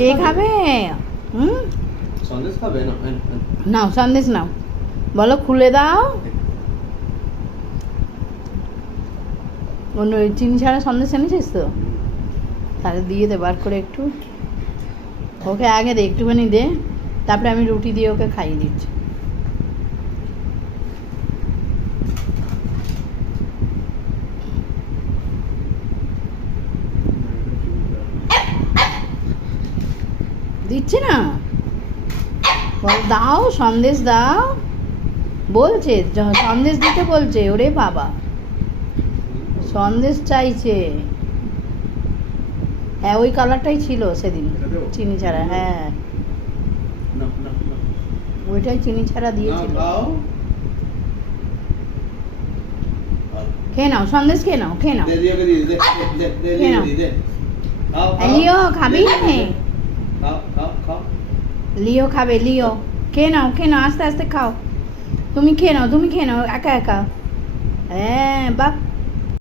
কে খাবে? হুম, সন্দেশ খাবে না? নাও সন্দেশ নাও, বলো খুলে দাও। অন্য চিনি ছাড়া সন্দেশ এনেছিস তো? তাহলে দিয়ে দে বার করে একটু। ওকে আগে দে, একটুখানি দে, তারপরে আমি রুটি দিয়ে ওকে খাইয়ে দিচ্ছি। দিচ্ছি না, বল দাও সন্দেশ দাও, বলছে সন্দেশ দিতে বলছে। ওরে বাবা, সন্দেশ চাইছে। হ্যাঁ, ওই কালারটাই ছিল সেদিন, চিনি ছাড়া। হ্যাঁ, না না না, ওইটাই চিনি ছাড়া দিয়েছিল। খাও। খেয়ে নাও সন্দেশ, খেয়ে নাও, খেয়ে নাও। দে দিয়ে দে দে দে দে খেয়ে নাও। দে। খাও লিও খাবি? খাও খাও খাও। লিও খাবে, লিও খেয়ে নাও, খেয়ে নাও, আস্তে আস্তে খাও। তুমি খেয়ে নাও, তুমি খেয়ে নাও একা একা। হ্যাঁ বাহ।